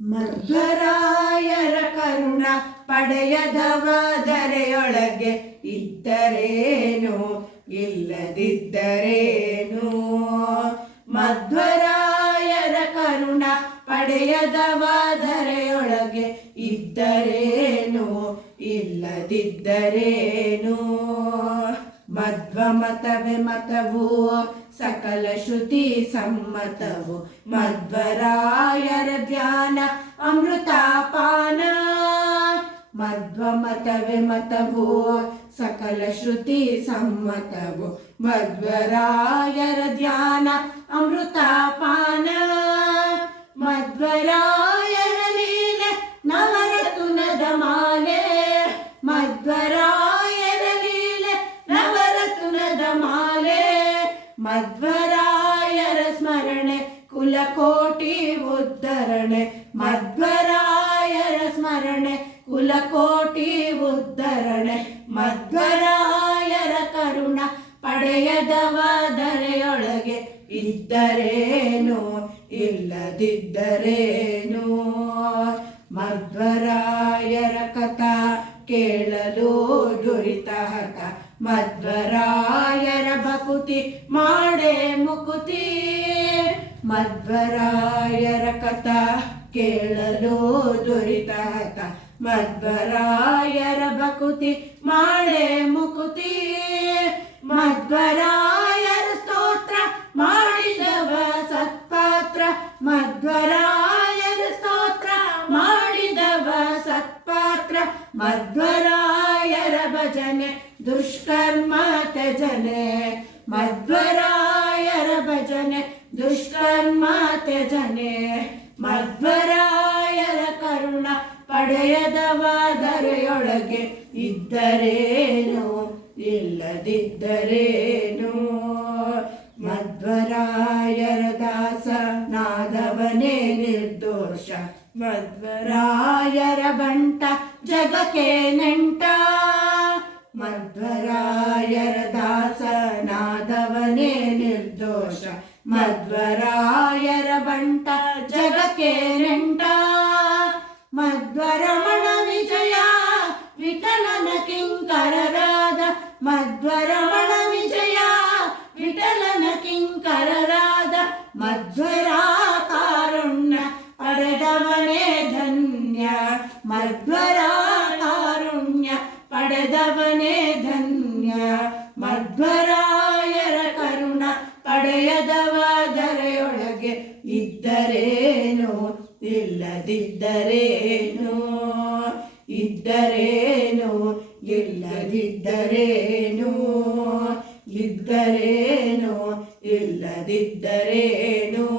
ಮಧ್ವರಾಯರ ಕರುಣ ಪಡೆಯದವ ಧರೆಯೊಳಗೆ ಇದ್ದರೇನು ಇಲ್ಲದಿದ್ದರೇನು. ಮಧ್ವರಾಯರ ಕರುಣ ಪಡೆಯದವ ಧರೆಯೊಳಗೆ ಇದ್ದರೇನು ಇಲ್ಲದಿದ್ದರೇನು. ಮಧ್ವ ಮತವೇ ಮತವು ಸಕಲ ಶ್ರುತಿ ಸಮ್ಮತವು. ಮಧ್ವರಾಯರ ಧ್ಯಾನ ಅಮೃತಾಪಾನ. ಮಧ್ವ ಮತವೇ ಮತವು ಸಕಲ ಶ್ರುತಿ ಸಮ್ಮತವು. ಮಧ್ವರಾಯರ ಧ್ಯಾನ ಅಮೃತಾಪಾನ. ಮಧ್ವರಾಯರ ಲೀಲೆ ನವರತ್ನದ ಮಾಲೆ. ಮಧ್ವರಾಯರ ಲೀಲೆ ನವರತ್ನದ ಮಾಲೆ. ಮಧ್ವರಾಯರ ಸ್ಮರಣೆ ಕುಲಕೋಟಿ ಉದ್ಧರಣೆ. ಮಧ್ವರಾಯರ ಸ್ಮರಣೆ ಕುಲಕೋಟಿ ಉದ್ಧರಣೆ. ಮಧ್ವರಾಯರ ಕರುಣ ಪಡೆಯದವ ಧರೆಯೊಳಗೆ ಇದ್ದರೇನು ಇಲ್ಲದಿದ್ದರೇನು. ಮಧ್ವರಾಯರ ಕಥಾ ಕೇಳಲು ದುರಿತಹತ. ಮಧ್ವರಾಯರ ಭಕುತಿ ಮಾಡೇ ಮುಕುತಿ. ಮಧ್ವರಾಯರ ಕಥಾ ಕೇಳಲು ದುರಿತಹತ. ಮಧ್ವರಾಯರ ಭಕುತಿ ಮಾಡೇ ಮುಕುತಿ. ಮಧ್ವರಾಯರ ಸ್ತೋತ್ರ ಮಾಡಿದವ ಸತ್ಪಾತ್ರ. ಮಧ್ವರಾಯರ ಸ್ತೋತ್ರ ಮಾಡಿದವ ಸತ್ಪಾತ್ರ. ಮಧ್ವರಾಯರ ಭಜನೆ ದುಷ್ಕರ್ಮ ತ್ಯಜನೆ. ಮಧ್ವರಾಯರ ಭಜನೆ ದುಷ್ಕರ್ಮ ತ್ಯಜನೆ. ಮಧ್ವರಾಯರ ಕರುಣ ಪಡೆಯದವ ಧರೆಯೊಳಗೆ ಇದ್ದರೇನು ಇಲ್ಲದಿದ್ದರೇನು. ಮಧ್ವರಾಯರ ದಾಸ ನಾದವನೇ ನಿರ್ದೋಷ. ಮಧ್ವರಾಯರ ಬಂಟ ಜಗಕ್ಕೆ ನೆಂಟ. ಮಧ್ವರಾಯರ ದಾಸ ನಾದವನೇ ನಿರ್ದೋಷ. ಮಧ್ವರಾಯರ ಬಂಟ ಜಗಕ್ಕೆ ನೆಂಟ. ಮಧ್ವರಮಣ ವಿಜಯ ವಿಠಲನ ಕಿಂಕರರಾದ. ಮಧ್ವರಮಣ ವಿಜಯ ವಿಠಲನ ಕಿಂಕರರಾದ. ಮಧ್ವರ ಕಾರುಣ್ಯ ಪಡೆದವನೇ ಧನ್ಯ. ಮಧ್ವರ ಕಾರುಣ್ಯ ಪಡೆದವನೇ ಧನ್ಯ. ಮಧ್ವರಾಯರ ಕರುಣ ಪಡೆಯದವ ಧರೆಯೊಳಗೆ ಇದ್ದರೇನು ಇಲ್ಲದಿದ್ದರೇನು. ಇದ್ದರೇನು ಇಲ್ಲದಿದ್ದರೇನು. ಇದ್ದರೇನು ಇಲ್ಲದಿದ್ದರೇನು.